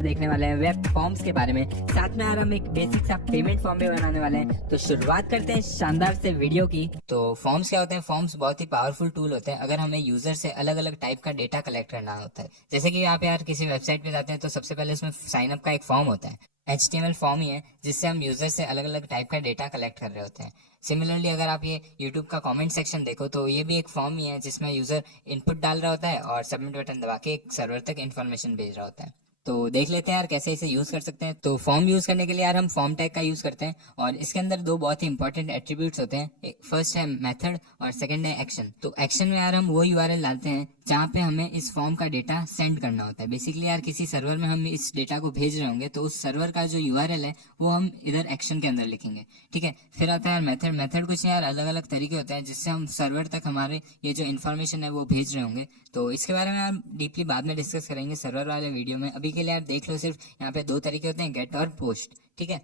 देखने वाले हैं वेब फॉर्म्स के बारे में, साथ में यार हम एक बेसिक सा पेमेंट फॉर्म भी बनाने वाले हैं। तो शुरुआत करते हैं शानदार से वीडियो की। तो फॉर्म्स क्या होते हैं? फॉर्म्स बहुत ही पावरफुल टूल होते हैं अगर हमें यूजर से अलग अलग टाइप का डेटा कलेक्ट करना होता है। जैसे कि आप यार किसी वेबसाइट पे जाते हैं तो सबसे पहले उसमें साइन अप का एक फॉर्म होता है। HTML फॉर्म ही है जिससे हम यूजर से अलग अलग टाइप का डेटा कलेक्ट कर रहे होते हैं। सिमिलरली अगर आप ये यूट्यूब का कमेंट सेक्शन देखो तो ये भी एक फॉर्म ही है जिसमें यूजर इनपुट डाल रहा होता है और सबमिट बटन दबा के एक सर्वर तक इन्फॉर्मेशन भेज रहा होता है। तो देख लेते हैं यार कैसे इसे यूज कर सकते हैं। तो फॉर्म यूज करने के लिए यार हम फॉर्म टैग का यूज करते हैं और इसके अंदर दो बहुत ही इंपॉर्टेंट एट्रीब्यूट्स होते हैं। फर्स्ट है मेथड और सेकंड है एक्शन। तो एक्शन में यार हम वो URL डालते हैं जहाँ पे हमें इस फॉर्म का डेटा सेंड करना होता है। बेसिकली यार किसी सर्वर में हम इस डेटा को भेज रहे होंगे तो उस सर्वर का जो URL है वो हम इधर एक्शन के अंदर लिखेंगे। ठीक है, फिर आता है यार मेथड। मेथड कुछ यार अलग अलग तरीके होते हैं जिससे हम सर्वर तक हमारे ये जो इन्फॉर्मेशन है वो भेज रहे होंगे। तो इसके बारे में यार डीपली बाद में डिस्कस करेंगे सर्वर वाले वीडियो में। अभी के लिए यार देख लो सिर्फ यहाँ पे दो तरीके होते हैं, गेट और पोस्ट। ठीक है,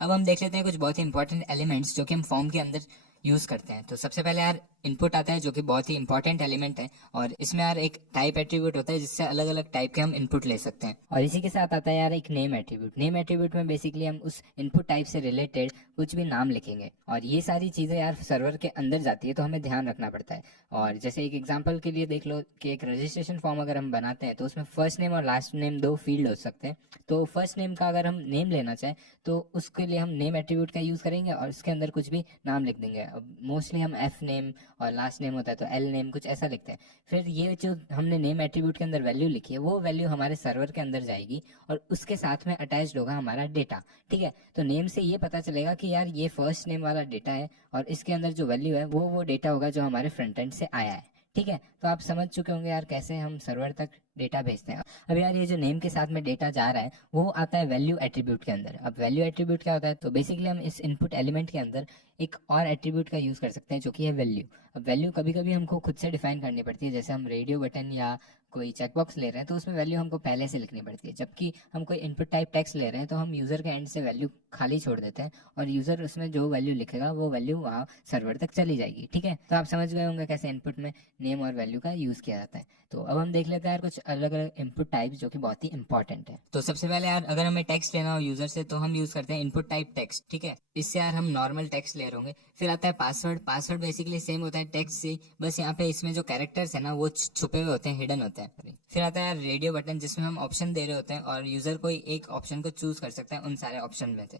अब हम देख लेते हैं कुछ बहुत ही इंपॉर्टेंट एलिमेंट्स जो कि हम फॉर्म के अंदर यूज करते हैं। तो सबसे पहले यार इनपुट आता है जो कि बहुत ही इंपॉर्टेंट एलिमेंट है और इसमें यार एक टाइप एट्रीब्यूट होता है जिससे अलग अलग टाइप के हम इनपुट ले सकते हैं। और इसी के साथ आता है यार एक नेम एट्रीब्यूट। नेम एट्रीब्यूट में बेसिकली हम उस इनपुट टाइप से रिलेटेड कुछ भी नाम लिखेंगे और ये सारी चीजें यार सर्वर के अंदर जाती है तो हमें ध्यान रखना पड़ता है। और जैसे एक एग्जांपल के लिए देख लो कि एक रजिस्ट्रेशन फॉर्म अगर हम बनाते हैं तो उसमें फर्स्ट नेम और लास्ट नेम दो फील्ड हो सकते हैं। तो फर्स्ट नेम का अगर हम नेम लेना चाहें तो उसके लिए हम नेम एट्रीब्यूट का यूज करेंगे और उसके अंदर कुछ भी नाम लिख देंगे। अब मोस्टली हम एफ नेम और लास्ट नेम होता है तो एल नेम कुछ ऐसा लिखते हैं। फिर ये जो हमने नेम एट्रीब्यूट के अंदर वैल्यू लिखी है वो वैल्यू हमारे सर्वर के अंदर जाएगी और उसके साथ में अटैच्ड होगा हमारा डेटा। ठीक है, तो नेम से ये पता चलेगा कि यार ये फर्स्ट नेम वाला डेटा है और इसके अंदर जो वैल्यू है वो डेटा होगा जो हमारे फ्रंट एंड से आया है। ठीक है, तो आप समझ चुके होंगे यार कैसे हम सर्वर तक डेटा भेजते हैं। अब यार ये जो नेम के साथ में डेटा जा रहा है वो आता है वैल्यू एट्रीब्यूट के अंदर। अब वैल्यू एट्रीब्यूट क्या होता है? तो बेसिकली हम इस इनपुट एलिमेंट के अंदर एक और एट्रीब्यूट का यूज कर सकते हैं जो कि है वैल्यू। अब वैल्यू कभी कभी हमको खुद से डिफाइन करनी पड़ती है, जैसे हम रेडियो बटन या कोई चेकबॉक्स ले रहे हैं तो उसमें वैल्यू हमको पहले से लिखनी पड़ती है। जबकि हम कोई इनपुट टाइप टेक्स्ट ले रहे हैं तो हम यूजर के एंड से वैल्यू खाली छोड़ देते हैं और यूजर उसमें जो वैल्यू लिखेगा वो वैल्यू वहाँ सर्वर तक चली जाएगी। ठीक है, तो आप समझ गए होंगे कैसे इनपुट में नेम और वैल्यू का यूज किया जाता है। तो अब हम देख लेते हैं यार कुछ अलग अलग इनपुट टाइप्स जो कि बहुत ही इंपॉर्टेंट है। तो सबसे पहले यार अगर हमें टेक्स्ट लेना हो यूजर से तो हम यूज करते हैं इनपुट टाइप टेक्स्ट। ठीक है, इससे यार हम नॉर्मल टेक्स्ट ले रहे होंगे। फिर आता है पासवर्ड। पासवर्ड बेसिकली सेम होता है टेक्स्ट से, बस यहाँ पे इसमें जो कैरेक्टर्स है ना वो छुपे हुए होते हैं, हिडन होते हैं। फिर आता है रेडियो बटन जिसमें हम ऑप्शन दे रहे होते हैं और यूजर कोई एक ऑप्शन को चूज कर सकता है उन सारे ऑप्शन में से।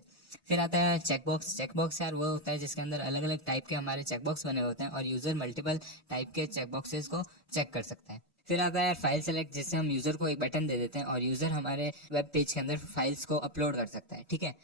फिर आता है चेकबॉक्स। चेकबॉक्स यार वो होता है जिसके अंदर अलग अलग टाइप के हमारे चेकबॉक्स बने होते हैं और यूजर मल्टीपल टाइप के चेकबॉक्सेस को चेक कर सकता है। फिर आता है फाइल सेलेक्ट जिससे हम यूजर को एक बटन दे देते हैं और यूजर हमारे वेब पेज के अंदर फाइल्स को अपलोड कर सकता है। ठीक है,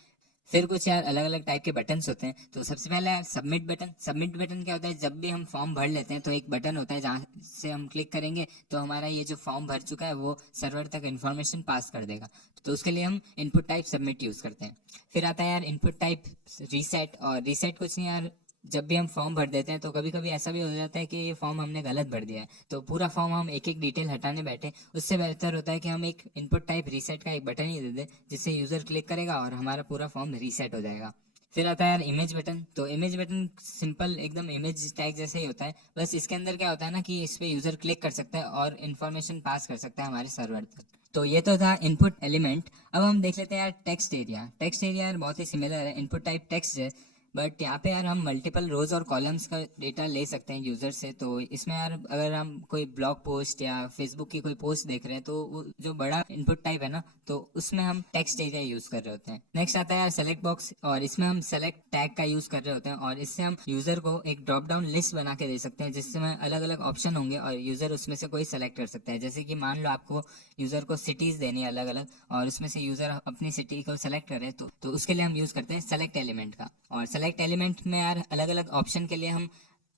फिर कुछ यार अलग अलग टाइप के बटन्स होते हैं। तो सबसे पहले यार सबमिट बटन। सबमिट बटन क्या होता है? जब भी हम फॉर्म भर लेते हैं तो एक बटन होता है जहाँ से हम क्लिक करेंगे तो हमारा ये जो फॉर्म भर चुका है वो सर्वर तक इन्फॉर्मेशन पास कर देगा। तो उसके लिए हम इनपुट टाइप सबमिट यूज करते हैं। फिर आता है यार इनपुट टाइप रीसेट। और रीसेट कुछ नहीं यार, जब भी हम फॉर्म भर देते हैं तो कभी कभी ऐसा भी हो जाता है कि ये फॉर्म हमने गलत भर दिया है तो पूरा फॉर्म हम एक एक डिटेल हटाने बैठे, उससे बेहतर होता है कि हम एक इनपुट टाइप रीसेट का एक बटन ही दे दें जिससे यूजर क्लिक करेगा और हमारा पूरा फॉर्म रीसेट हो जाएगा। फिर आता है यार इमेज बटन। तो इमेज बटन सिंपल एकदम इमेज टैग जैसे ही होता है, बस इसके अंदर क्या होता है ना कि इस पे यूजर क्लिक कर सकता है और इन्फॉर्मेशन पास कर सकता है हमारे सर्वर तक। तो ये तो था इनपुट एलिमेंट। अब हम देख लेते हैं यार टेक्स्ट एरिया। टेक्स्ट एरिया यार बहुत ही सिमिलर है इनपुट टाइप टेक्स्ट है, बट यहाँ पे यार हम मल्टीपल रोज और कॉलम्स का डेटा ले सकते हैं यूजर से। तो इसमें यार अगर हम कोई ब्लॉग पोस्ट या फेसबुक की कोई पोस्ट देख रहे हैं तो वो जो बड़ा इनपुट टाइप है ना तो उसमें हम टेक्स्ट एरिया यूज कर रहे होते हैं। नेक्स्ट आता है यार सेलेक्ट बॉक्स और इसमें हम सेलेक्ट टैग का यूज कर रहे होते हैं और इससे हम यूजर को एक ड्रॉप डाउन लिस्ट बना के दे सकते हैं जिसमें अलग अलग ऑप्शन होंगे और यूजर उसमें से कोई सेलेक्ट कर सकता है। जैसे कि मान लो आपको यूजर को सिटीज देनी है अलग अलग और उसमें से यूजर अपनी सिटी को सेलेक्ट करे तो उसके लिए हम यूज करते हैं सेलेक्ट एलिमेंट का। और सेलेक्ट एलिमेंट में यार अलग अलग ऑप्शन के लिए हम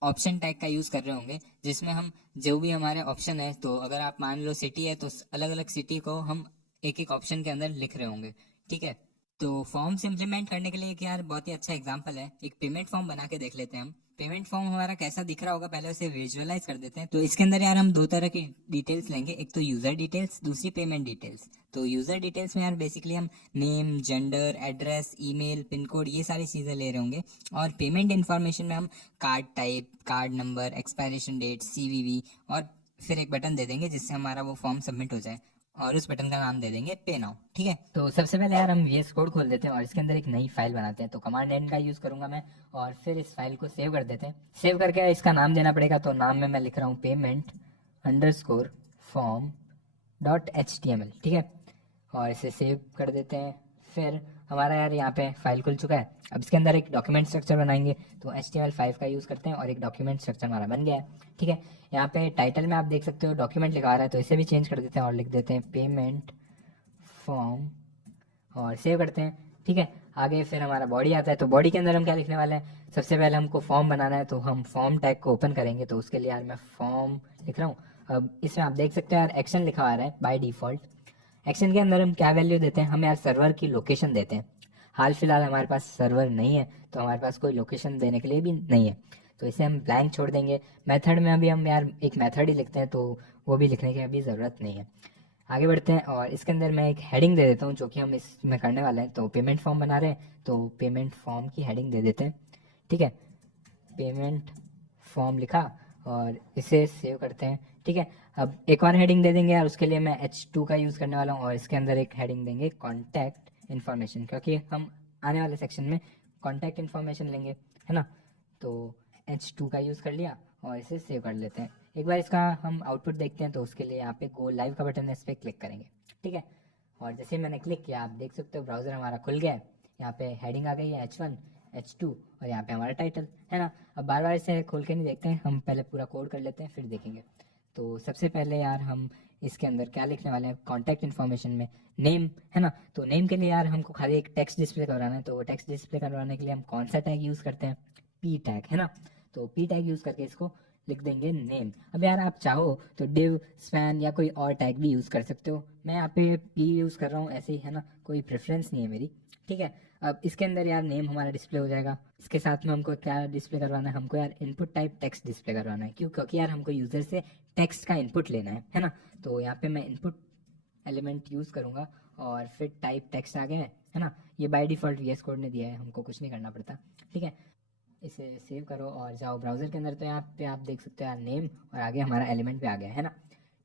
ऑप्शन टैग का यूज कर रहे होंगे जिसमें हम जो भी हमारे ऑप्शन है, तो अगर आप मान लो सिटी है तो अलग अलग सिटी को हम एक एक ऑप्शन के अंदर लिख रहे होंगे। ठीक है, तो फॉर्म्स इंप्लीमेंट करने के लिए एक यार बहुत ही अच्छा एग्जांपल है, एक पेमेंट फॉर्म बना के देख लेते हैं हम। पेमेंट फॉर्म हमारा कैसा दिख रहा होगा पहले उसे विजुअलाइज कर देते हैं। तो इसके अंदर यार हम दो तरह की डिटेल्स लेंगे, एक तो यूजर डिटेल्स, दूसरी पेमेंट डिटेल्स। तो यूजर डिटेल्स में यार बेसिकली हम name, gender, address, email, pin code ये सारी चीजें ले रहे होंगे। और पेमेंट इन्फॉर्मेशन में हम card type, card number, expiration date, CVV और फिर एक बटन दे देंगे जिससे हमारा वो फॉर्म सबमिट हो जाए। और उस बटन का नाम दे देंगे पे नाउ। ठीक है, तो सबसे पहले यार हम VS कोड खोल देते हैं और इसके अंदर एक नई फाइल बनाते हैं। तो कमांड एन का यूज़ करूंगा मैं और फिर इस फाइल को सेव कर देते हैं। सेव करके इसका नाम देना पड़ेगा, तो नाम में मैं लिख रहा हूँ payment underscore form dot HTML। ठीक है, और इसे सेव कर देते हैं। फिर हमारा यार यहाँ पे फाइल खुल चुका है। अब इसके अंदर एक डॉक्यूमेंट स्ट्रक्चर बनाएंगे, तो HTML5 का यूज़ करते हैं और एक डॉक्यूमेंट स्ट्रक्चर हमारा बन गया है। ठीक है, यहाँ पे टाइटल में आप देख सकते हो डॉक्यूमेंट लिखा रहा है, तो इसे भी चेंज कर देते हैं और लिख देते हैं पेमेंट फॉर्म और सेव करते हैं। ठीक है, आगे फिर हमारा बॉडी आता है, तो बॉडी के अंदर हम क्या लिखने वाले हैं, सबसे पहले हमको फॉर्म बनाना है, तो हम फॉर्म टैग को ओपन करेंगे। तो उसके लिए यार मैं फॉर्म लिख रहा हूँ। अब इसमें आप देख सकते हो यार एक्शन लिखा आ रहा है बाय डिफॉल्ट। एक्शन के अंदर हम क्या वैल्यू देते हैं, हम यार सर्वर की लोकेशन देते हैं। हाल फिलहाल हमारे पास सर्वर नहीं है, तो हमारे पास कोई लोकेशन देने के लिए भी नहीं है, तो इसे हम ब्लैंक छोड़ देंगे। मेथड में अभी हम यार एक मेथड ही लिखते हैं, तो वो भी लिखने की अभी ज़रूरत नहीं है। आगे बढ़ते हैं और इसके अंदर मैं एक हेडिंग दे देता हूँ, जो कि हम इसमें करने वाले हैं। तो पेमेंट फॉर्म बना रहे हैं, तो पेमेंट फॉर्म की हेडिंग दे देते हैं। ठीक है, पेमेंट फॉर्म लिखा और इसे सेव करते हैं। ठीक है, अब एक और हेडिंग दे देंगे यार, उसके लिए मैं H2 का यूज़ करने वाला हूँ और इसके अंदर एक हेडिंग देंगे कॉन्टैक्ट इन्फॉर्मेशन, क्योंकि हम आने वाले सेक्शन में कॉन्टैक्ट इन्फॉर्मेशन लेंगे, है ना। तो H2 का यूज़ कर लिया और इसे सेव कर लेते हैं। एक बार इसका हम आउटपुट देखते हैं, तो उसके लिए यहाँ पे गो लाइव का बटन है, इस पर क्लिक करेंगे। ठीक है, और जैसे ही मैंने क्लिक किया आप देख सकते हो ब्राउज़र हमारा खुल गया है। यहाँ पे हेडिंग आ गई है H1 H2 और यहाँ पे हमारा टाइटल है ना। अब बार बार इसे खोल के नहीं देखते हैं, हम पहले पूरा कोड कर लेते हैं फिर देखेंगे। तो सबसे पहले यार हम इसके अंदर क्या लिखने वाले हैं, कॉन्टैक्ट इन्फॉर्मेशन में नेम, है ना। तो नेम के लिए यार हमको खाली एक टेक्स्ट डिस्प्ले करवाना है, तो वो टेक्स्ट डिस्प्ले करवाने के लिए हम कौन सा टैग यूज़ करते हैं, पी टैग, है ना। तो पी टैग यूज़ करके इसको लिख देंगे नेम। अब यार आप चाहो तो डिव स्पैन या कोई और टैग भी यूज़ कर सकते हो, मैं यहाँ पे पी यूज़ कर रहा हूँ ऐसे ही, है ना, कोई प्रेफरेंस नहीं है मेरी। ठीक है, अब इसके अंदर यार नेम हमारा डिस्प्ले हो जाएगा। इसके साथ में हमको क्या डिस्प्ले करवाना है, हमको यार इनपुट टाइप टेक्स्ट डिस्प्ले करवाना है। क्यों, क्योंकि यार हमको यूज़र से टेक्स्ट का इनपुट लेना है ना। तो यहाँ पे मैं इनपुट एलिमेंट यूज़ करूँगा और फिर टाइप टेक्स्ट आ गया है ना। ये बाय डिफ़ॉल्ट VS कोड ने दिया है, हमको कुछ नहीं करना पड़ता। ठीक है, इसे सेव करो और जाओ ब्राउज़र के अंदर, तो यहाँ पे आप देख सकते हो यार नेम और आगे हमारा एलिमेंट भी आ गया है ना।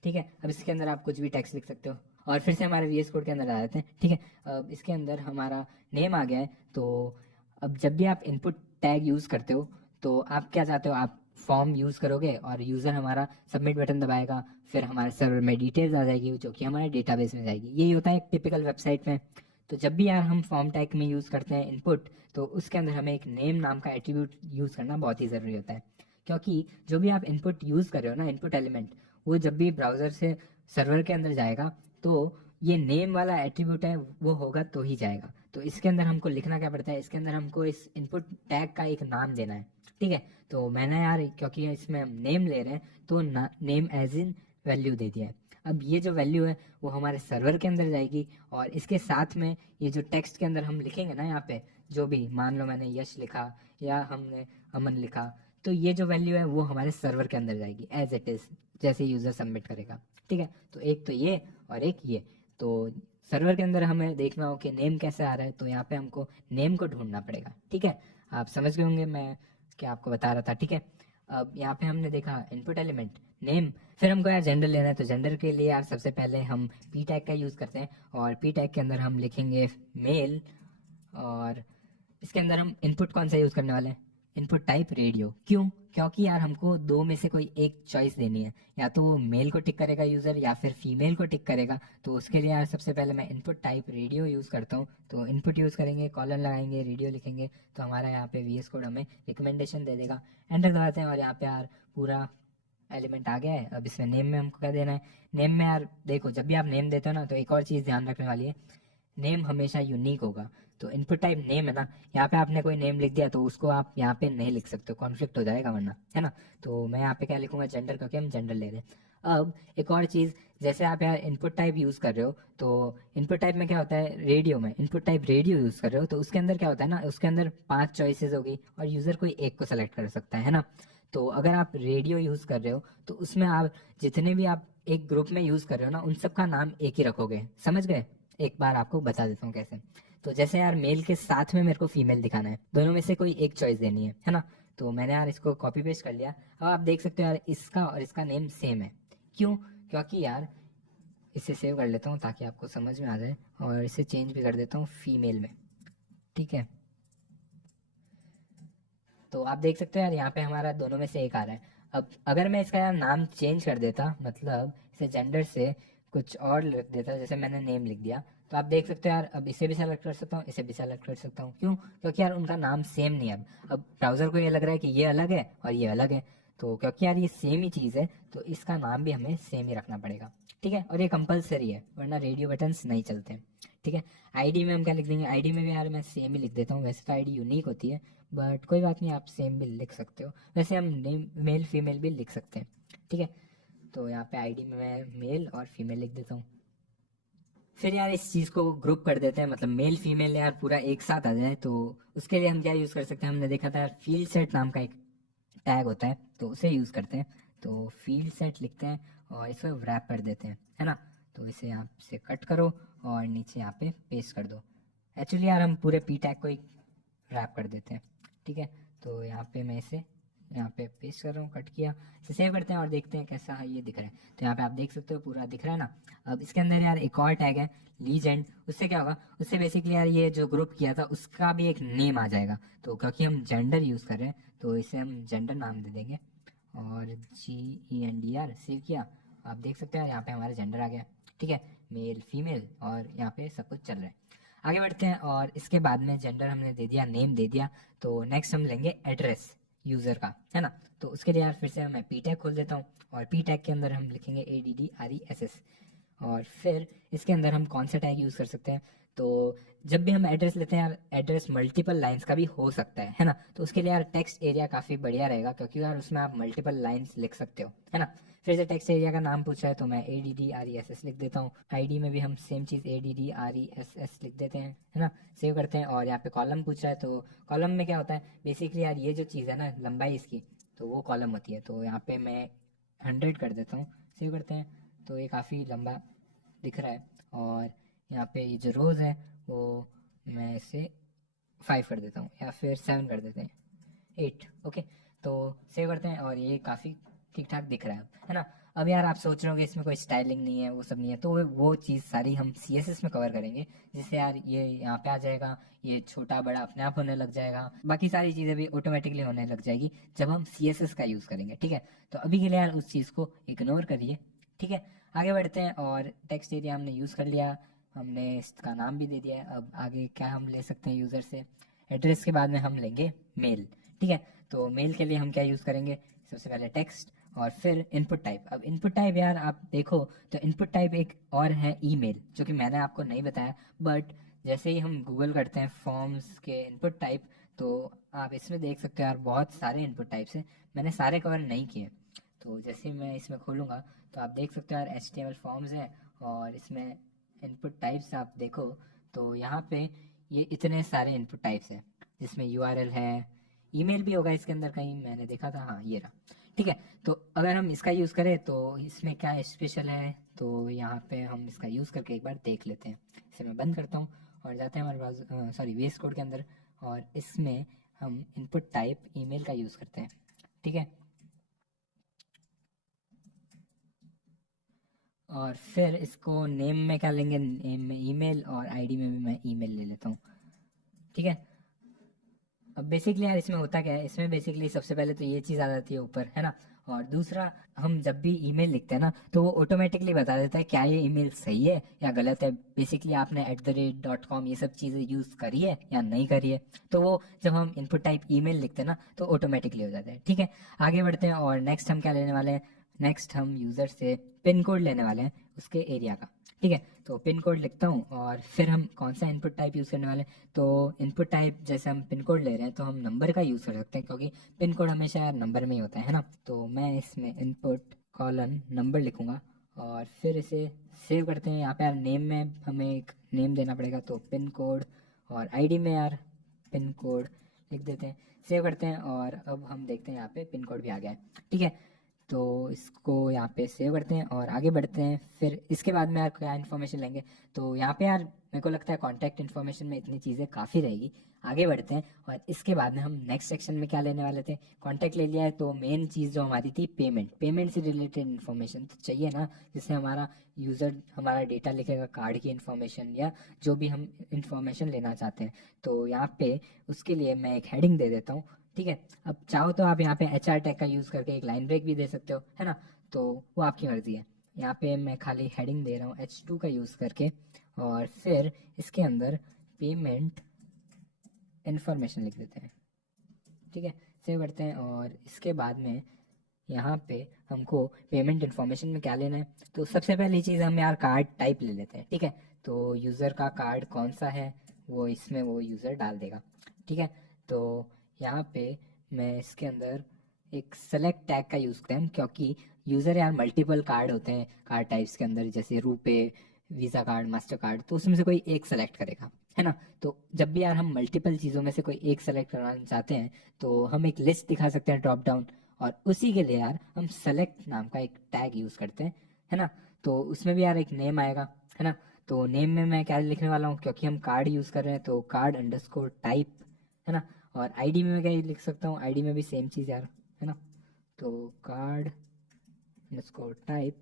ठीक है, अब इसके अंदर आप कुछ भी टेक्स्ट लिख सकते हो और फिर से हमारे VS कोड के अंदर आ जाते हैं। ठीक है, अब इसके अंदर हमारा नेम आ गया है। तो अब जब भी आप इनपुट टैग यूज़ करते हो, तो आप क्या चाहते हो, आप फॉर्म यूज़ करोगे और यूज़र हमारा सबमिट बटन दबाएगा, फिर हमारे सर्वर में डिटेल्स आ जाएगी जो कि हमारे डेटाबेस में जाएगी। यही होता है एक टिपिकल वेबसाइट में। तो जब भी यार हम फॉर्म टैग में यूज़ करते हैं इनपुट, तो उसके अंदर हमें एक नेम नाम का एट्रीब्यूट यूज़ करना बहुत ही ज़रूरी होता है। क्योंकि जो भी आप इनपुट यूज़ कर रहे हो ना, इनपुट एलिमेंट, वो जब भी ब्राउज़र से सर्वर के अंदर जाएगा, तो ये नेम वाला एट्रीब्यूट है वो होगा तो ही जाएगा। तो इसके अंदर हमको लिखना क्या पड़ता है, इसके अंदर हमको इस इनपुट टैग का एक नाम देना है। ठीक है, तो मैंने यार क्योंकि इसमें हम नेम ले रहे हैं, तो नेम एज इन वैल्यू दे दिया है। अब ये जो वैल्यू है वो हमारे सर्वर के अंदर जाएगी और इसके साथ में ये जो टेक्स्ट के अंदर हम लिखेंगे ना, यहाँ पे जो भी, मान लो मैंने यश लिखा या हमने अमन लिखा, तो ये जो वैल्यू है वो हमारे सर्वर के अंदर जाएगी एज इट इज़, जैसे यूज़र सबमिट करेगा। ठीक है, तो एक तो ये और एक ये। तो सर्वर के अंदर हमें देखना हो कि नेम कैसे आ रहा है, तो यहाँ पे हमको नेम को ढूंढना पड़ेगा। ठीक है, आप समझ गए होंगे मैं क्या आपको बता रहा था। ठीक है, अब यहाँ पे हमने देखा इनपुट एलिमेंट नेम, फिर हमको यार जेंडर लेना है। तो जेंडर के लिए यार सबसे पहले हम पी टैग का यूज़ करते हैं और पी टैग के अंदर हम लिखेंगे मेल और इसके अंदर हम इनपुट कौन सा यूज़ करने वाले हैं, इनपुट टाइप रेडियो। क्यों, क्योंकि यार हमको दो में से कोई एक चॉइस देनी है, या तो वो मेल को टिक करेगा यूज़र या फिर फीमेल को टिक करेगा। तो उसके लिए यार सबसे पहले मैं इनपुट टाइप रेडियो यूज़ करता हूँ। तो इनपुट यूज़ करेंगे, कॉलन लगाएंगे, रेडियो लिखेंगे, तो हमारा यहाँ पे VS कोड हमें रिकमेंडेशन दे देगा। एंटर दबाते हैं और यहाँ पे यार पूरा एलिमेंट आ गया है। अब इसमें नेम में हमको क्या देना है, नेम में यार देखो जब भी आप नेम देते हो ना, तो एक और चीज़ ध्यान रखने वाली है, नेम हमेशा यूनिक होगा। तो इनपुट टाइप नेम है ना, यहाँ पे आपने कोई नेम लिख दिया तो उसको आप यहाँ पे नहीं लिख सकते, कॉन्फ्लिक्ट हो जाएगा वरना, है ना। तो मैं यहाँ पे क्या लिखूंगा, जेंडर, क्योंकि हम जेंडर ले रहे हैं। अब एक और चीज़, जैसे आप यार इनपुट टाइप यूज़ कर रहे हो, तो इनपुट टाइप में क्या होता है, रेडियो में इनपुट टाइप रेडियो यूज़ कर रहे हो, तो उसके अंदर क्या होता है ना, उसके अंदर 5 चॉइसेस होगी और यूज़र कोई एक को सेलेक्ट कर सकता है ना। तो अगर आप रेडियो यूज़ कर रहे हो, तो उसमें आप जितने भी आप एक ग्रुप में यूज़ कर रहे हो ना, उन सब का नाम एक ही रखोगे, समझ गए। एक बार आपको बता देता हूँ कैसे। तो जैसे यार मेल के साथ में मेरे को फीमेल दिखाना है, दोनों में से कोई एक चॉइस देनी है ना। तो मैंने यार इसको कॉपी पेस्ट कर लिया। अब आप देख सकते हो यार इसका और इसका नेम सेम है। क्यों, क्योंकि यार इसे सेव कर लेता हूँ ताकि आपको समझ में आ जाए, और इसे चेंज भी कर देता हूँ फीमेल में। ठीक है, तो आप देख सकते हो यार यहाँ पे हमारा दोनों में से एक आ रहा है। अब अगर मैं इसका यार नाम चेंज कर देता, मतलब इसे जेंडर से कुछ और लिख देता, जैसे मैंने नेम लिख दिया, तो आप देख सकते हो यार अब इसे भी सेलेक्ट कर सकता हूँ, इसे भी सेलेक्ट कर सकता हूँ। क्यों? क्योंकि यार उनका नाम सेम नहीं है। अब ब्राउज़र को ये लग रहा है कि ये अलग है और ये अलग है, तो क्योंकि यार ये सेम ही चीज़ है तो इसका नाम भी हमें सेम ही रखना पड़ेगा। ठीक है, और ये कंपलसरी है वरना रेडियो बटन्स नहीं चलते। ठीक है, आईडी में हम क्या लिख देंगे? आईडी में भी यार मैं सेम ही लिख देता हूँ, वैसे तो आईडी यूनिक होती है बट कोई बात नहीं, आप सेम भी लिख सकते हो। वैसे हम नेम मेल फीमेल भी लिख सकते हैं। ठीक है, तो यहाँ पे आईडी में मैं मेल और फीमेल लिख देता हूँ। फिर यार इस चीज़ को ग्रुप कर देते हैं, मतलब मेल फीमेल यार पूरा एक साथ आ जाए, तो उसके लिए हम क्या यूज़ कर सकते हैं? हमने देखा था यार फील्ड सेट नाम का एक टैग होता है, तो उसे यूज़ करते हैं। तो फील्ड सेट लिखते हैं और इसे रैप कर देते हैं, है ना। तो इसे यहाँ से कट करो और नीचे यहाँ पे पेस्ट कर दो। एक्चुअली यार हम पूरे पी टैग को ही रैप कर देते हैं। ठीक है, तो यहाँ पे मैं इसे यहाँ पे पेस्ट कर रहा हूँ, कट किया, इसे सेव करते हैं और देखते हैं कैसा है ये दिख रहा है। तो यहाँ पे आप देख सकते हो पूरा दिख रहा है ना। अब इसके अंदर यार एक और टैग है लीजेंड, उससे क्या होगा? उससे बेसिकली यार ये जो ग्रुप किया था उसका भी एक नेम आ जाएगा। तो क्योंकि हम जेंडर यूज़ कर रहे हैं तो इसे हम जेंडर नाम दे देंगे और GENDR सेव किया। आप देख सकते हैं यहाँ पे हमारा जेंडर आ गया। ठीक है, मेल फीमेल और यहाँ पे सब कुछ चल रहा है। आगे बढ़ते हैं, और इसके बाद में जेंडर हमने दे दिया, नेम दे दिया, तो नेक्स्ट हम लेंगे एड्रेस यूज़र का, है ना। तो उसके लिए यार फिर से मैं पी टैग खोल देता हूँ और पी टैग के अंदर हम लिखेंगे ADDRESS। और फिर इसके अंदर हम कौन सा टैग यूज़ कर सकते हैं? तो जब भी हम एड्रेस लेते हैं यार, एड्रेस मल्टीपल लाइंस का भी हो सकता है ना। तो उसके लिए यार टेक्स्ट एरिया काफ़ी बढ़िया रहेगा, क्योंकि यार उसमें आप मल्टीपल लाइंस लिख सकते हो, है ना। फिर से टेक्स्ट एरिया का नाम पूछा है तो मैं ADDRESS लिख देता हूँ। आईडी में भी हम सेम चीज़ ADDRESS लिख देते हैं, है ना। सेव करते हैं, और यहाँ पे कॉलम पूछ रहा है तो कॉलम में क्या होता है बेसिकली यार, ये जो चीज़ है ना लंबाई इसकी, तो वो कॉलम होती है। तो यहाँ पे मैं 100 कर देता हूँ, सेव करते हैं। तो ये काफ़ी लंबा दिख रहा है, और यहाँ पे ये जो रोज़ है वो मैं इसे 5 कर देता हूँ, या फिर 7 कर देते हैं, 8। ओके, तो सेव करते हैं और ये काफ़ी ठीक ठाक दिख रहा है ना। अब यार आप सोच रहे होंगे इसमें कोई स्टाइलिंग नहीं है, वो सब नहीं है, तो वो चीज़ सारी हम CSS में कवर करेंगे, जिससे यार ये यहाँ पे आ जाएगा, ये छोटा बड़ा अपने आप होने लग जाएगा, बाकी सारी चीज़ें भी ऑटोमेटिकली होने लग जाएगी जब हम CSS का यूज़ करेंगे। ठीक है, तो अभी के लिए यार उस चीज़ को इग्नोर करिए। ठीक है, आगे बढ़ते हैं, और टेक्स्ट एरिया हमने यूज़ कर लिया, हमने इसका नाम भी दे दिया है। अब आगे क्या हम ले सकते हैं यूज़र से? एड्रेस के बाद में हम लेंगे मेल। ठीक है, तो मेल के लिए हम क्या यूज़ करेंगे? सबसे पहले टेक्स्ट और फिर इनपुट टाइप। अब इनपुट टाइप यार आप देखो तो इनपुट टाइप एक और है ईमेल, जो कि मैंने आपको नहीं बताया, बट जैसे ही हम गूगल करते हैं फॉर्म्स के इनपुट टाइप, तो आप इसमें देख सकते हो यार बहुत सारे इनपुट टाइप्स हैं, मैंने सारे कवर नहीं किए। तो जैसे ही मैं इसमें खोलूँगा तो आप देख सकते हो यार HTML फॉर्म्स हैं, और इसमें इनपुट टाइप्स आप देखो तो यहाँ पे ये इतने सारे इनपुट टाइप्स हैं, जिसमें URL है, ईमेल भी होगा इसके अंदर कहीं, मैंने देखा था, हाँ ये रहा। ठीक है, तो अगर हम इसका यूज़ करें तो इसमें क्या स्पेशल है, तो यहाँ पे हम इसका यूज़ करके एक बार देख लेते हैं। इसे मैं बंद करता हूँ और जाते हैं हमारे पास VS कोड के अंदर, और इसमें हम इनपुट टाइप ईमेल का यूज़ करते हैं। ठीक है, और फिर इसको नेम में क्या लेंगे? नेम में ईमेल, और आईडी में भी मैं ईमेल ले लेता हूँ। ठीक है, अब बेसिकली यार इसमें होता क्या है, इसमें बेसिकली सबसे पहले तो ये चीज़ आ जाती है ऊपर, है ना। और दूसरा, हम जब भी ईमेल लिखते हैं ना तो वो ऑटोमेटिकली बता देता है क्या ये ईमेल सही है या गलत है। बेसिकली आपने @.com ये सब चीज़ें यूज़ करी है या नहीं करी है, तो वो जब हम इनपुट टाइप ईमेल लिखते हैं ना तो ऑटोमेटिकली हो जाता है। ठीक है, आगे बढ़ते हैं, और नेक्स्ट हम क्या लेने वाले हैं? नेक्स्ट हम यूज़र से पिन कोड लेने वाले हैं उसके एरिया का। ठीक है, तो पिन कोड लिखता हूँ, और फिर हम कौन सा इनपुट टाइप यूज़ करने वाले हैं? तो इनपुट टाइप जैसे हम पिन कोड ले रहे हैं तो हम नंबर का यूज़ कर सकते हैं, क्योंकि पिन कोड हमेशा यार नंबर में ही होता है ना। तो मैं इसमें इनपुट कॉलन नंबर लिखूंगा, और फिर इसे सेव करते हैं। यहाँ पे यार नेम में हमें एक नेम देना पड़ेगा, तो पिन कोड, और आईडी में यार पिन कोड लिख देते हैं, सेव करते हैं, और अब हम देखते हैं यहाँ पे पिन कोड भी आ गया है। ठीक है, तो इसको यहाँ पे सेव करते हैं और आगे बढ़ते हैं। फिर इसके बाद में यार क्या इन्फॉर्मेशन लेंगे, तो यहाँ पे यार मेरे को लगता है कॉन्टैक्ट इन्फॉर्मेशन में इतनी चीज़ें काफ़ी रहेगी। आगे बढ़ते हैं और इसके बाद में हम नेक्स्ट सेक्शन में क्या लेने वाले थे, कॉन्टैक्ट ले लिया है तो मेन चीज़ जो हमारी थी पेमेंट से रिलेटेड इन्फॉर्मेशन तो चाहिए ना, जिससे हमारा यूज़र हमारा डेटा लिखेगा, कार्ड की इन्फॉर्मेशन या जो भी हम इन्फॉर्मेशन लेना चाहते हैं। तो यहाँ पे उसके लिए मैं एक हेडिंग दे देता हूँ, ठीक है। अब चाहो तो आप यहाँ पे HR टैग का यूज़ करके एक लाइन ब्रेक भी दे सकते हो, है ना, तो वो आपकी मर्ज़ी है। यहाँ पे मैं खाली हेडिंग दे रहा हूँ H2 का यूज़ करके, और फिर इसके अंदर पेमेंट इन्फॉर्मेशन लिख देते हैं, ठीक है। सेव करते हैं और इसके बाद में यहाँ पे हमको पेमेंट इन्फॉर्मेशन में क्या लेना है, तो सबसे पहली चीज़ हम यार कार्ड टाइप ले लेते हैं, ठीक है। तो यूज़र का कार्ड कौन सा है वो इसमें वो यूज़र डाल देगा, ठीक है। तो यहाँ पे मैं इसके अंदर एक सेलेक्ट टैग का यूज़ करते हैं, क्योंकि यूज़र यार मल्टीपल कार्ड होते हैं कार्ड टाइप्स के अंदर, जैसे RuPay, visa card, master card, तो उसमें से कोई एक सेलेक्ट करेगा, है ना। तो जब भी यार हम मल्टीपल चीज़ों में से कोई एक सेलेक्ट करवाना चाहते हैं तो हम एक लिस्ट दिखा सकते हैं ड्रॉप डाउन, और उसी के लिए यार हम सेलेक्ट नाम का एक टैग यूज़ करते हैं, है ना। तो उसमें भी यार एक नेम आएगा, है ना। तो नेम में मैं क्या लिखने वाला हूँ, क्योंकि हम कार्ड यूज़ कर रहे हैं तो कार्ड अंडरस्कोर टाइप, है ना। और आईडी में मैं क्या लिख सकता हूँ, आईडी में भी सेम चीज़ यार, है ना। तो कार्ड अंडरस्कोर टाइप,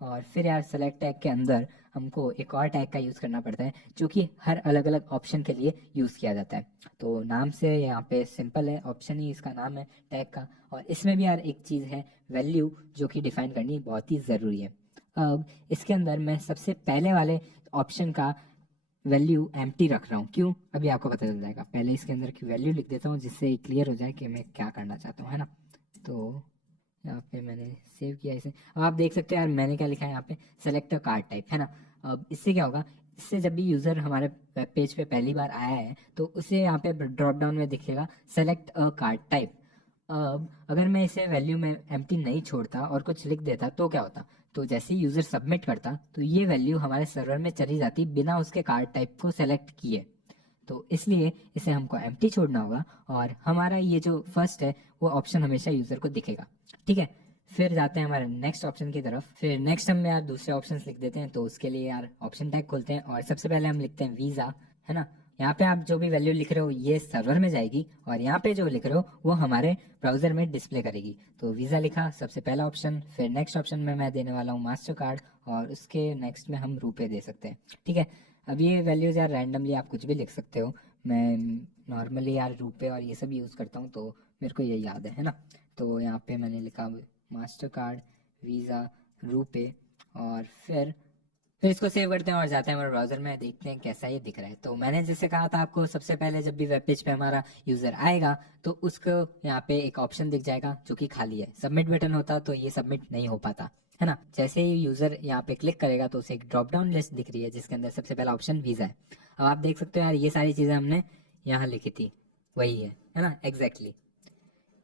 और फिर यार सेलेक्ट टैग के अंदर हमको एक और टैग का यूज़ करना पड़ता है जो कि हर अलग अलग ऑप्शन के लिए यूज़ किया जाता है। तो नाम से यहाँ पे सिंपल है, ऑप्शन ही इसका नाम है टैग का, और इसमें भी यार एक चीज़ है वैल्यू, जो कि डिफाइन करनी बहुत ही ज़रूरी है। अब इसके अंदर मैं सबसे पहले वाले ऑप्शन का वैल्यू एम्प्टी रख रहा हूँ, क्यों अभी आपको पता चल जाएगा। पहले इसके अंदर की वैल्यू लिख देता हूँ जिससे क्लियर हो जाए कि मैं क्या करना चाहता हूँ, है ना। तो यहाँ पे मैंने सेव किया इसे। अब आप देख सकते हैं यार मैंने क्या लिखा है यहाँ पे, सेलेक्ट अ कार्ड टाइप, है ना। अब इससे क्या होगा, इससे जब भी यूज़र हमारे वेब पेज पे पहली बार आया है तो उसे यहाँ पे ड्रॉप डाउन में दिखेगा सेलेक्ट अ कार्ड टाइप। अब अगर मैं इसे वैल्यू में एम्प्टी नहीं छोड़ता और कुछ लिख देता तो क्या होता, तो जैसे ही यूज़र सबमिट करता तो ये वैल्यू हमारे सर्वर में चली जाती बिना उसके कार्ड टाइप को सेलेक्ट किए। तो इसलिए इसे हमको एम्प्टी छोड़ना होगा और हमारा ये जो फर्स्ट है वो ऑप्शन हमेशा यूज़र को दिखेगा, ठीक है। फिर जाते हैं हमारे नेक्स्ट ऑप्शन की तरफ। फिर नेक्स्ट हम यार दूसरे ऑप्शंस लिख देते हैं, तो उसके लिए यार ऑप्शन टैग खोलते हैं और सबसे पहले हम लिखते हैं वीज़ा, है ना। यहाँ पे आप जो भी वैल्यू लिख रहे हो ये सर्वर में जाएगी और यहाँ पे जो लिख रहे हो वो हमारे ब्राउजर में डिस्प्ले करेगी। तो वीज़ा लिखा सबसे पहला ऑप्शन, फिर नेक्स्ट ऑप्शन में मैं देने वाला हूँ मास्टर कार्ड, और उसके नेक्स्ट में हम रुपए दे सकते हैं, ठीक है। अब ये वैल्यूज़ यार रैंडमली आप कुछ भी लिख सकते हो, मैं नॉर्मली यार रुपए और ये सब यूज़ करता हूँ तो मेरे को ये याद है ना। तो यहाँ पे मैंने लिखा मास्टर कार्ड, वीज़ा, रुपए, और फिर इसको सेव करते हैं और जाते हैं हमारे ब्राउज़र में, देखते हैं कैसा ये दिख रहा है। तो मैंने जैसे कहा था आपको, सबसे पहले जब भी वेब पेज पे हमारा यूज़र आएगा तो उसको यहाँ पे एक ऑप्शन दिख जाएगा जो कि खाली है, सबमिट बटन होता तो ये सबमिट नहीं हो पाता, है ना। जैसे ही यूज़र यहाँ पे क्लिक करेगा तो उसे एक ड्रॉप डाउन लिस्ट दिख रही है जिसके अंदर सबसे पहला ऑप्शन वीज़ा है। अब आप देख सकते हो यार ये सारी चीज़ें हमने यहाँ लिखी थी, वही है ना, एग्जैक्टली,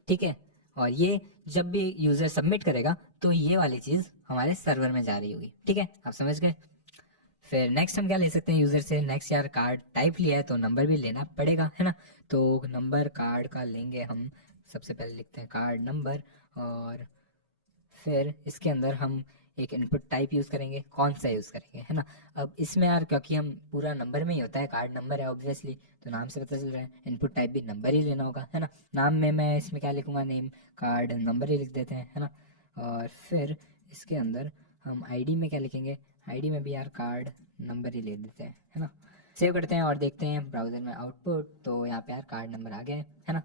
ठीक है। और ये जब भी यूज़र सबमिट करेगा तो ये वाली चीज़ हमारे सर्वर में जा रही होगी, ठीक है, आप समझ गए। फिर नेक्स्ट हम क्या ले सकते हैं यूज़र से, नेक्स्ट यार कार्ड टाइप लिया है तो नंबर भी लेना पड़ेगा, है ना। तो नंबर कार्ड का लेंगे हम, सबसे पहले लिखते हैं कार्ड नंबर, और फिर इसके अंदर हम एक इनपुट टाइप यूज़ करेंगे, कौन सा यूज़ करेंगे, है ना। अब इसमें यार क्योंकि हम पूरा नंबर में ही होता है, कार्ड नंबर है ऑब्वियसली, तो नाम से पता चल रहा है इनपुट टाइप भी नंबर ही लेना होगा, है ना। नाम में मैं इसमें क्या लिखूंगा, नेम कार्ड नंबर ही लिख देते हैं, है ना। और फिर इसके अंदर हम आईडी में क्या लिखेंगे, आईडी में भी यार कार्ड नंबर ही ले देते हैं, है ना। सेव करते हैं और देखते हैं ब्राउज़र में आउटपुट, तो यहाँ पे यार कार्ड नंबर आ गया है ना।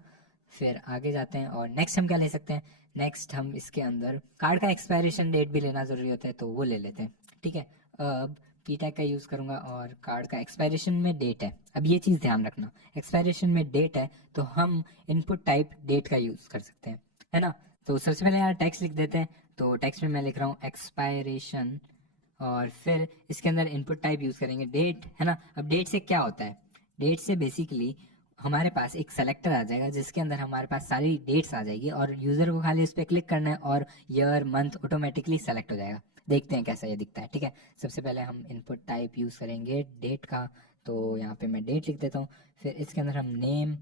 फिर आगे जाते हैं और नेक्स्ट हम क्या ले सकते हैं, नेक्स्ट हम इसके अंदर कार्ड का एक्सपायरेशन डेट भी लेना ज़रूरी होता है तो वो ले लेते हैं, ठीक है। अब पी टैग का यूज़ करूँगा और कार्ड का एक्सपायरेशन में डेट है। अब ये चीज़ ध्यान रखना, एक्सपायरेशन में डेट है तो हम इनपुट टाइप डेट का यूज़ कर सकते हैं, है ना। तो सबसे पहले यार टेक्स्ट लिख देते हैं, तो टेक्स्ट में मैं लिख रहा हूँ एक्सपायरेशन, और फिर इसके अंदर इनपुट टाइप यूज़ करेंगे डेट, है ना। अब डेट से क्या होता है, डेट से बेसिकली हमारे पास एक सेलेक्टर आ जाएगा जिसके अंदर हमारे पास सारी डेट्स आ जाएगी और यूज़र को खाली उस पर क्लिक करना है और ईयर मंथ ऑटोमेटिकली सेलेक्ट हो जाएगा। देखते हैं कैसा ये दिखता है, ठीक है। सबसे पहले हम इनपुट टाइप यूज़ करेंगे डेट का, तो यहाँ पे मैं डेट लिख देता हूँ। फिर इसके अंदर हम नेम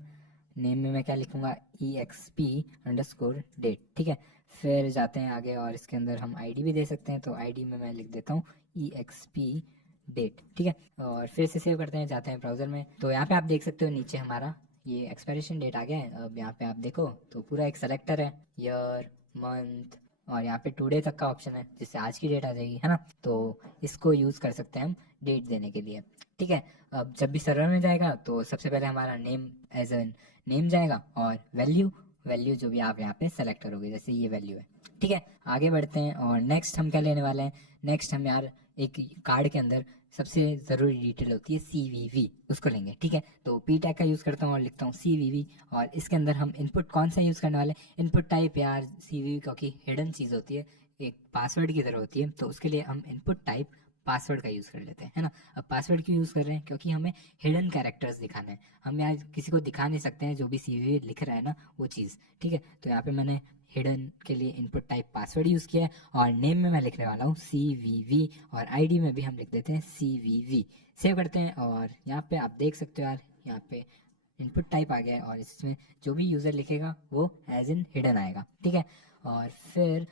नेम में मैं क्या लिखूंगा, exp_date, ठीक है। फिर जाते हैं आगे और इसके अंदर हम आईडी भी दे सकते हैं, तो आईडी में मैं लिख देता हूँ exp_date, ठीक है। और फिर से सेव करते हैं, जाते हैं ब्राउज़र में, तो यहाँ पे आप देख सकते हो नीचे हमारा ये एक्सपायरेशन डेट आ गया है। अब यहाँ पे आप देखो तो पूरा एक सेलेक्टर है, ईयर, मंथ और यहाँ पे टुडे तक का ऑप्शन है, जिससे आज की डेट आ जाएगी, है ना। तो इसको यूज़ कर सकते हैं हम डेट देने के लिए, ठीक है। अब जब भी सर्वर में जाएगा तो सबसे पहले हमारा नेम एज एन नेम जाएगा, और वैल्यू वैल्यू जो भी आप यहाँ पे सेलेक्ट करोगे, जैसे ये वैल्यू है, ठीक है। आगे बढ़ते हैं और नेक्स्ट हम क्या लेने वाले हैं। नेक्स्ट हम यार एक कार्ड के अंदर सबसे ज़रूरी डिटेल होती है CVV, उसको लेंगे, ठीक है। तो P टैग का यूज़ करता हूँ और लिखता हूँ CVV, और इसके अंदर हम इनपुट कौन सा यूज़ करने वाले हैं, इनपुट टाइप यार CVV, क्योंकि हिडन चीज़ होती है, एक पासवर्ड की तरह होती है, तो उसके लिए हम इनपुट टाइप पासवर्ड का यूज़ कर लेते हैं, है ना। अब पासवर्ड क्यों यूज़ कर रहे हैं, क्योंकि हमें हिडन कैरेक्टर्स दिखाना है, हम यार किसी को दिखा नहीं सकते हैं जो भी CVV लिख रहा है ना वो चीज़, ठीक है। तो यहाँ पे मैंने हिडन के लिए इनपुट टाइप पासवर्ड यूज़ किया है, और नेम में मैं लिखने वाला हूँ CVV, और आईडी में भी हम लिख देते हैं CVV। सेव करते हैं और यहाँ पे आप देख सकते हो यार, यहाँ पे इनपुट टाइप आ गया है, और इसमें जो भी यूज़र लिखेगा वो एज इन हिडन आएगा, ठीक है। और फिर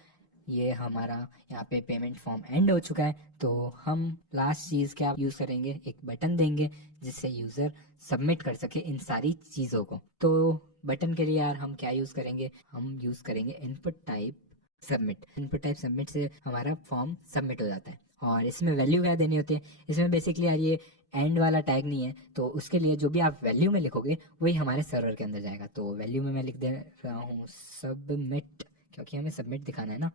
ये हमारा यहाँ पे पेमेंट फॉर्म एंड हो चुका है, तो हम लास्ट चीज़ क्या यूज़ करेंगे, एक बटन देंगे जिससे यूज़र सबमिट कर सके इन सारी चीज़ों को। तो बटन के लिए यार हम क्या यूज़ करेंगे, हम यूज़ करेंगे input type submit. Input type submit से हमारा फॉर्म सबमिट हो जाता है, और इसमें वैल्यू क्या देनी होती है, इसमें बेसिकली यार ये एंड वाला टैग नहीं है, तो उसके लिए जो भी आप वैल्यू में लिखोगे वही हमारे सर्वर के अंदर जाएगा। तो वैल्यू में मैं लिख दे रहा हूँ सबमिट, क्योंकि हमें सबमिट दिखाना है ना।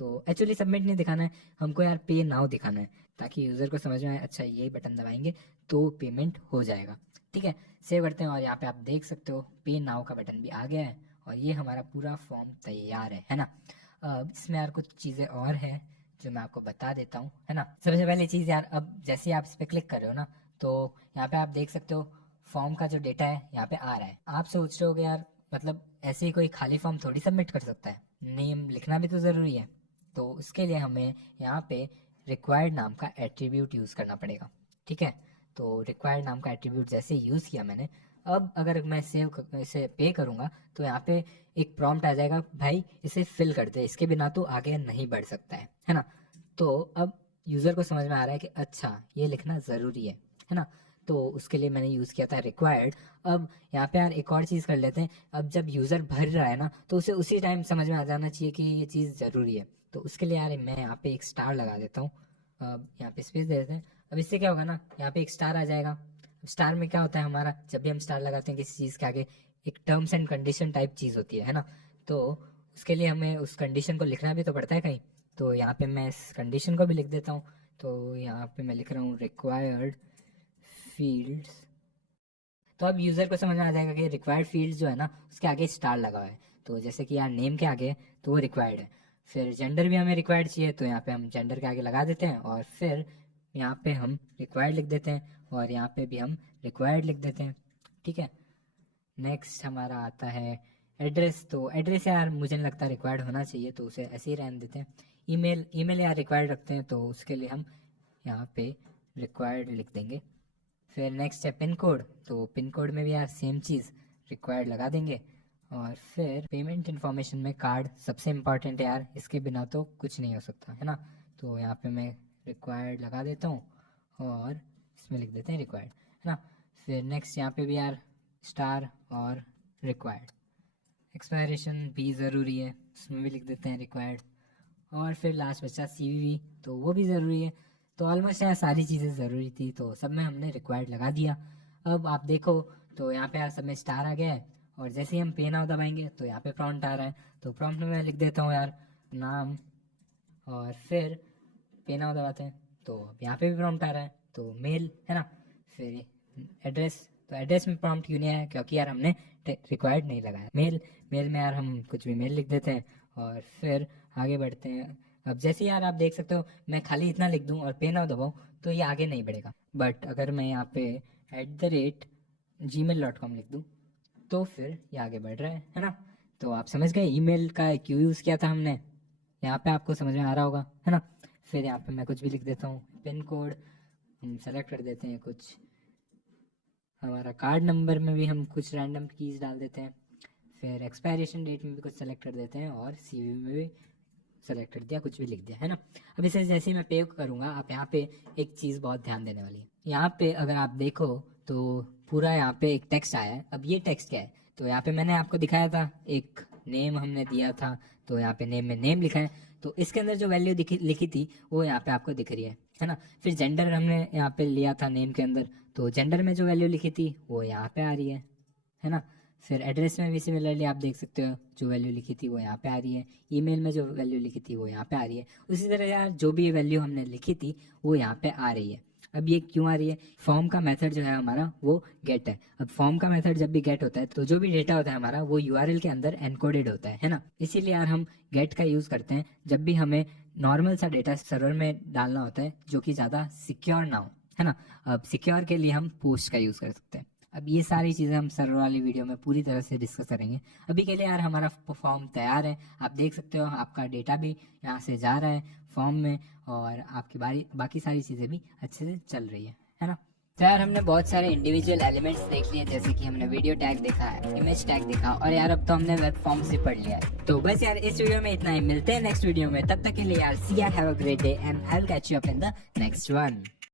तो एक्चुअली सबमिट नहीं दिखाना है हमको यार, पे नाउ दिखाना है, ताकि यूज़र को समझ में आए अच्छा यही बटन दबाएंगे तो पेमेंट हो जाएगा, ठीक है। सेव करते हैं और यहाँ पे आप देख सकते हो पे नाउ का बटन भी आ गया है, और ये हमारा पूरा फॉर्म तैयार है ना। अब इसमें यार कुछ चीज़ें और हैं जो मैं आपको बता देता हूँ, है ना। सबसे पहली चीज़ यार, अब जैसे ही आप इस पर क्लिक कर रहे हो ना, तो यहाँ पे आप देख सकते हो फॉर्म का जो डेटा है यहाँ पे आ रहा है। आप सोच रहे हो यार मतलब ऐसे ही कोई खाली फॉर्म थोड़ी सबमिट कर सकता है, नेम लिखना भी तो ज़रूरी है। तो उसके लिए हमें यहाँ पे रिक्वायर्ड नाम का एट्रीब्यूट यूज़ करना पड़ेगा, ठीक है। तो रिक्वायर्ड नाम का एट्रीब्यूट जैसे यूज़ किया मैंने, अब अगर मैं इसे पे करूँगा तो यहाँ पे एक प्रॉम्प्ट आ जाएगा, भाई इसे फिल कर दे, इसके बिना तो आगे नहीं बढ़ सकता है ना। तो अब यूज़र को समझ में आ रहा है कि अच्छा ये लिखना ज़रूरी है ना। तो उसके लिए मैंने यूज़ किया था रिक्वायर्ड। अब यहाँ पे यार एक और चीज़ कर लेते हैं, अब जब यूज़र भर रहा है ना तो उसे उसी टाइम समझ में आ जाना चाहिए कि ये चीज़ ज़रूरी है। तो उसके लिए यार मैं यहाँ पे एक स्टार लगा देता हूँ, अब यहाँ पे स्पेस दे देते हैं। अब इससे क्या होगा ना, यहाँ पे एक स्टार आ जाएगा। स्टार में क्या होता है हमारा, जब भी हम स्टार लगाते हैं किसी चीज़ के आगे, एक टर्म्स एंड कंडीशन टाइप चीज़ होती है ना। तो उसके लिए हमें उस कंडीशन को लिखना भी तो पड़ता है कहीं, तो यहाँ पे मैं इस कंडीशन को भी लिख देता हूँ। तो यहाँ पे मैं लिख रहा हूँ रिक्वायर्ड फील्ड्स। तो अब यूज़र को समझ में आ जाएगा कि रिक्वायर्ड फील्ड्स जो है ना उसके आगे स्टार लगा हुआ है, तो जैसे कि यार नेम के आगे तो वो रिक्वायर्ड है। फिर जेंडर भी हमें रिक्वायर्ड चाहिए, तो यहाँ पे हम जेंडर के आगे लगा देते हैं, और फिर यहाँ पे हम रिक्वायर्ड लिख देते हैं, और यहाँ पे भी हम रिक्वायर्ड लिख देते हैं, ठीक है। नेक्स्ट हमारा आता है एड्रेस। तो एड्रेस यार मुझे नहीं लगता रिक्वायर्ड होना चाहिए, तो उसे ऐसे ही रहने देते हैं। ईमेल, ईमेल यार रिक्वायर्ड रखते हैं, तो उसके लिए हम यहाँ पे रिक्वायर्ड लिख देंगे। फिर नेक्स्ट है पिन कोड, तो पिन कोड में भी यार सेम चीज़ रिक्वायर्ड लगा देंगे। और फिर पेमेंट इन्फॉर्मेशन में कार्ड सबसे इम्पॉर्टेंट है यार, इसके बिना तो कुछ नहीं हो सकता, है ना। तो यहाँ पे मैं रिक्वायर्ड लगा देता हूँ, और इसमें लिख देते हैं रिक्वायर्ड, है ना। फिर नेक्स्ट यहाँ पे भी यार स्टार और रिक्वायर्ड। एक्सपायरेशन भी ज़रूरी है, उसमें भी लिख देते हैं रिक्वायर्ड। और फिर लास्ट बचा CVV, तो वो भी ज़रूरी है। तो ऑलमोस्ट यहाँ सारी चीज़ें ज़रूरी थी, तो सब में हमने रिक्वायर्ड लगा दिया। अब आप देखो तो यहाँ पे यार सब में स्टार आ गया है, और जैसे ही हम पे नाउ दबाएंगे तो यहाँ पे प्रॉम्प्ट आ रहा है। तो प्रॉम्प्ट में मैं लिख देता हूँ यार नाम, और फिर पे नाउ दबाते हैं तो अब यहाँ पे भी प्रॉम्प्ट आ रहा है, तो मेल, है ना। फिर एड्रेस, तो एड्रेस में प्रॉम्प्ट क्यों नहीं आया, क्योंकि यार हमने रिक्वायर्ड नहीं लगाया। मेल, मेल में यार हम कुछ भी मेल लिख देते हैं, और फिर आगे बढ़ते हैं। अब जैसे यार आप देख सकते हो मैं खाली इतना लिख दूं और पे नाउ दबाऊं तो ये आगे नहीं बढ़ेगा, बट अगर मैं यहाँ पे @gmail.com लिख दूं तो फिर ये आगे बढ़ रहा है ना। तो आप समझ गए ईमेल का क्यों यूज़ किया था हमने, यहाँ पे आपको समझ में आ रहा होगा, है ना। फिर यहाँ पे मैं कुछ भी लिख देता हूँ, पिन कोड हम सेलेक्ट कर देते हैं कुछ, हमारा कार्ड नंबर में भी हम कुछ रैंडम कीज डाल देते हैं, फिर एक्सपायरेशन डेट में भी कुछ सेलेक्ट कर देते हैं और सीवी में भी सेलेक्ट कर दिया, कुछ भी लिख दिया, है ना। अब इसे जैसे ही मैं पे करूँगा, आप यहाँ पे एक चीज़ बहुत ध्यान देने वाली है। यहाँ पे अगर आप देखो तो पूरा यहाँ पे एक टेक्स्ट आया है। अब ये टेक्स्ट क्या है, तो यहाँ पे मैंने आपको दिखाया था एक नेम हमने दिया था, तो यहाँ पे नेम में नेम लिखा है, तो इसके अंदर जो वैल्यू लिखी थी वो यहाँ पे आपको दिख रही है ना। फिर जेंडर हमने यहाँ पे लिया था नेम के अंदर, तो जेंडर में जो वैल्यू लिखी थी वो यहाँ पे आ रही है ना। फिर एड्रेस में भी सिमिलरली आप देख सकते हो, जो वैल्यू लिखी थी वो यहाँ पे आ रही है। ईमेल में जो वैल्यू लिखी थी वो यहाँ पे आ रही है। उसी तरह यार जो भी वैल्यू हमने लिखी थी वो यहाँ पे आ रही है। अब ये क्यों आ रही है, फॉर्म का मेथड जो है हमारा वो गेट है। अब फॉर्म का मेथड जब भी गेट होता है तो जो भी डेटा होता है हमारा वो यूआरएल के अंदर एनकोडेड होता है ना। इसीलिए यार हम गेट का यूज करते हैं जब भी हमें नॉर्मल सा डेटा सर्वर में डालना होता है जो कि ज़्यादा सिक्योर ना हो, है ना। अब सिक्योर के लिए हम पोस्ट का यूज कर सकते हैं। अब ये सारी चीज़ें हम सर्वर वाली वीडियो में पूरी तरह से डिस्कस करेंगे। अभी के लिए यार हमारा फॉर्म तैयार है, आप देख सकते हो आपका डेटा भी यहाँ से जा रहा है फॉर्म में, और आपकी बाकी सारी चीज़ें भी अच्छे से चल रही है ना। तो यार हमने बहुत सारे इंडिविजुअल एलिमेंट्स देख लिए, जैसे कि हमने वीडियो टैग देखा है, इमेज टैग देखा, और यार अब तो हमने वेब फॉर्म से पढ़ लिया है। तो बस यार इस वीडियो में इतना ही, मिलते हैं नेक्स्ट वीडियो में। तब तक के लिए यार सी यार, have a great day and I will catch you up in the next one.